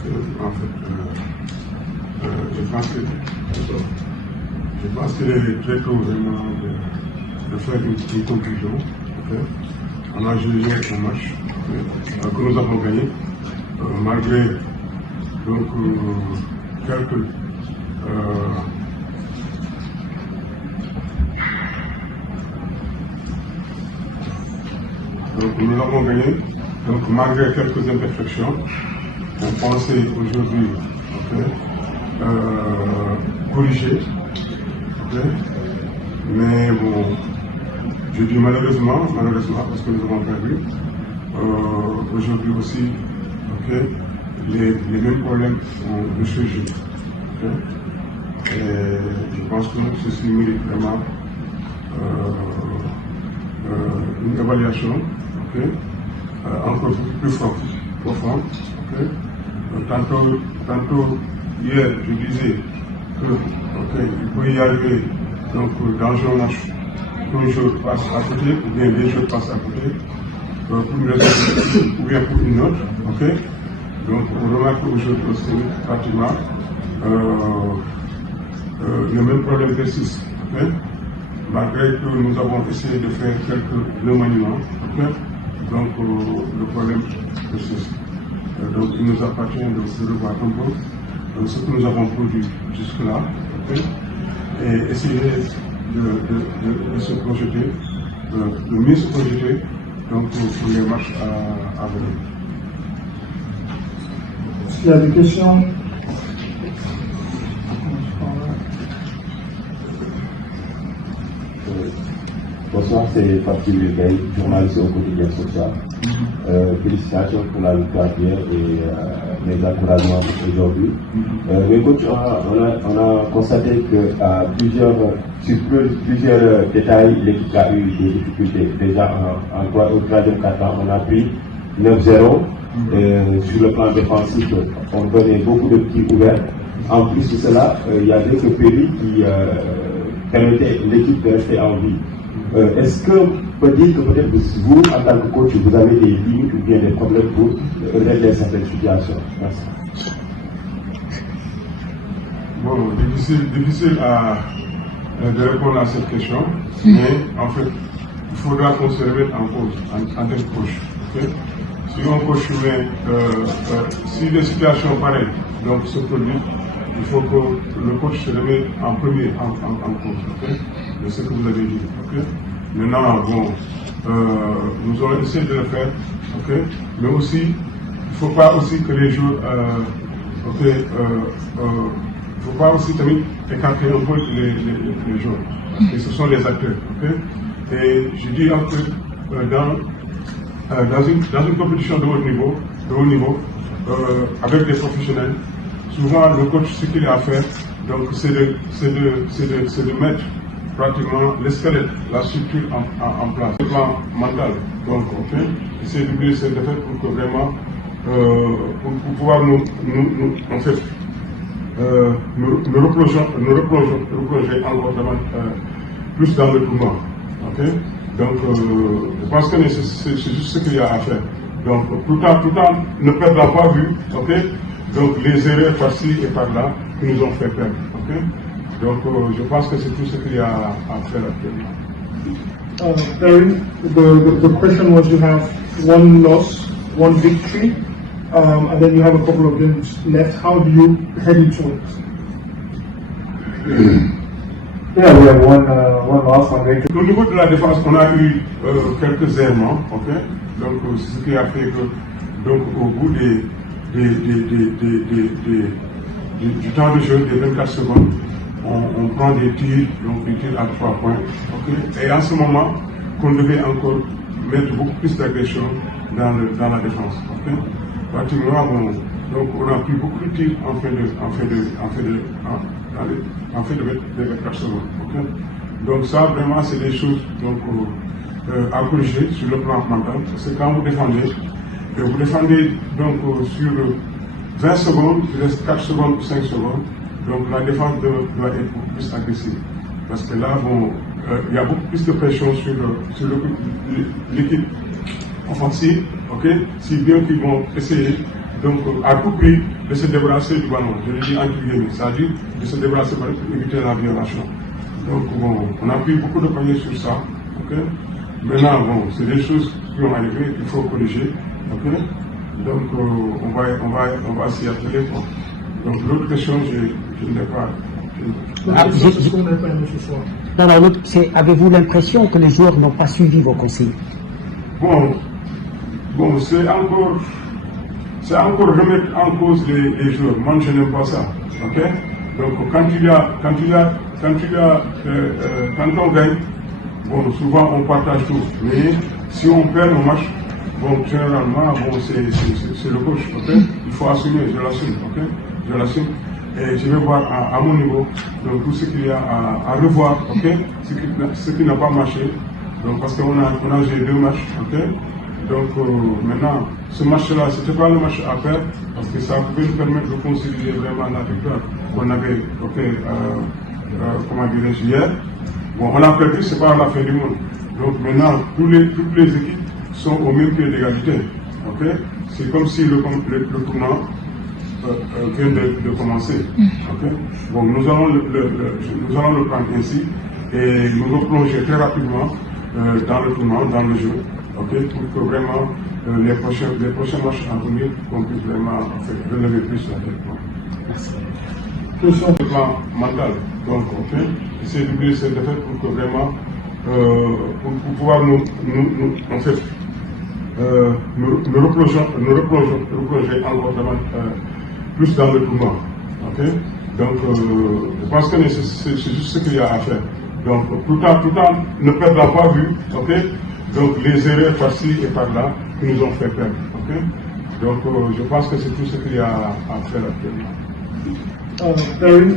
En fait, je pense qu'il est très tôt vraiment de faire une conclusion. Okay. On a joué un match que nous avons gagné, malgré donc, quelques donc nous l'avons gagné, donc malgré quelques imperfections. On pensait aujourd'hui corriger, mais bon, je dis malheureusement parce que nous avons perdu. Aujourd'hui aussi, les mêmes problèmes ont ressurgi. Et je pense que ceci mérite vraiment une évaluation encore plus profonde. Tantôt, hier, je disais il peut y arriver donc, dans un match qu'une chose passe à côté, ou bien deux choses passent à côté, pour une raison ou bien pour une autre. Donc, on remarque aujourd'hui aussi, pratiquement, le même problème persiste. Malgré que nous avons essayé de faire quelques remaniements, donc le problème persiste. Donc il nous appartient de revoir un peu ce que nous avons produit jusque-là et essayer de se projeter, de mieux se projeter donc, pour les matchs à venir. S'il y a des questions. Bonsoir, c'est Fatou Legueil, journaliste au quotidien social. Félicitations pour la victoire d'hier et mes encouragements aujourd'hui. Mais coach, on a constaté que sur plusieurs détails, l'équipe a eu des difficultés. Déjà, au troisième quart-temps, on a pris 9-0. Sur le plan défensif, on donnait beaucoup de petits ouverts. En plus de cela, il y avait ce péril qui permettait l'équipe de rester en vie. Est-ce que on peut dire que peut-être vous, en tant que coach, vous avez des limites ou bien des problèmes pour régler certaines situations? Merci. Bon, difficile de répondre à cette question, mais en fait, il faudra qu'on se remette en cause en tant que coach. Si on coach si des situations pareilles donc, se produisent, il faut que le coach se remette en premier en cause. De ce que vous avez dit. Maintenant, bon, nous allons essayer de le faire, mais aussi, il ne faut pas aussi que les joueurs, il ne faut pas aussi tamit écarter un peu les joueurs, parce que ce sont les acteurs. Et je dis un peu, dans une compétition de haut niveau, avec des professionnels, souvent le coach, ce qu'il a à faire, donc c'est de mettre pratiquement le squelette, la structure en place, le plan mental. Donc, essayer d'oublier cette défaite pour que vraiment, pour pouvoir nous replonger encore plus dans le tournoi. Donc, je pense que c'est juste ce qu'il y a à faire. Donc, tout en ne perdant pas vue, donc les erreurs par-ci et par-là qui nous ont fait perdre. Donc, je pense que c'est tout ce qu'il y a à faire actuellement. Erin, the question was, you have one loss, one victory, and then you have a couple of games left. How do you head into it? Yeah, we have one loss, one victory. Au niveau de la défense, on a eu quelques errements, donc c'est ce qui a fait que, donc, au bout du temps de jeu, des 24 secondes, on prend des tirs, donc des tirs à 3 points. Et en ce moment, qu'on devait encore mettre beaucoup plus d'agression dans la défense. Pratiquement, donc on a pris beaucoup de tirs en fait de 24 secondes. Donc ça, vraiment, c'est des choses donc, à corriger sur le plan mental. C'est quand vous défendez donc sur 20 secondes, il reste 4 secondes ou 5 secondes. Donc la défense doit être beaucoup plus agressive. Parce que là, il y a beaucoup plus de pression sur l'équipe offensive, si bien qu'ils vont essayer donc à tout prix de se débarrasser du ballon. Je le dis entre guillemets, c'est-à-dire de se débarrasser pour éviter la violation. Donc bon, on a pris beaucoup de paniers sur ça. Okay? Maintenant, bon, c'est des choses qui ont arrivé, qu'il faut corriger. Okay? Donc on va s'y atteler. Donc l'autre question, je ne l'ai pas. Ce qu'on n'a pas aimé ce soir. Non, l'autre, c'est avez-vous l'impression que les joueurs n'ont pas suivi vos conseils? Bon, c'est encore remettre en cause les joueurs. Moi, je n'aime pas ça. Ok? Donc, quand on gagne, bon, souvent on partage tout. Mais si on perd nos matchs, bon, généralement, bon, c'est le coach. Ok? Il faut assumer, je l'assume. Ok? Je l'assume. Et je vais voir à mon niveau donc, tout ce qu'il y a à revoir, ok? Ce qui n'a pas marché. Donc, parce qu'on a joué 2 matchs, ok? Donc maintenant, ce match-là, ce n'était pas le match à faire, parce que ça pouvait nous permettre de consolider vraiment la victoire qu'on avait, comment dirais-je, hier. Bon, on a perdu, ce n'est pas la fin du monde. Donc maintenant, toutes les équipes sont au même pied d'égalité, ok? C'est comme si le tournoi vient de commencer. Okay? Bon, nous allons le prendre ainsi et nous replonger très rapidement dans le tournoi, dans le jeu, okay? Pour que vraiment les prochains matchs à venir, qu'on puisse vraiment relever plus la tête. Merci. Sur le plan mental, donc, okay? Essayer d'oublier cette défaite pour que vraiment, pour pouvoir nous replonger encore plus dans le tournoi. Okay? Donc, je pense que c'est juste ce qu'il y a à faire. Donc, tout en ne perdant pas vue, okay? Donc les erreurs par-ci et par-là qui nous ont fait perdre. Okay? Donc, je pense que c'est tout ce qu'il y a à faire actuellement. Perry.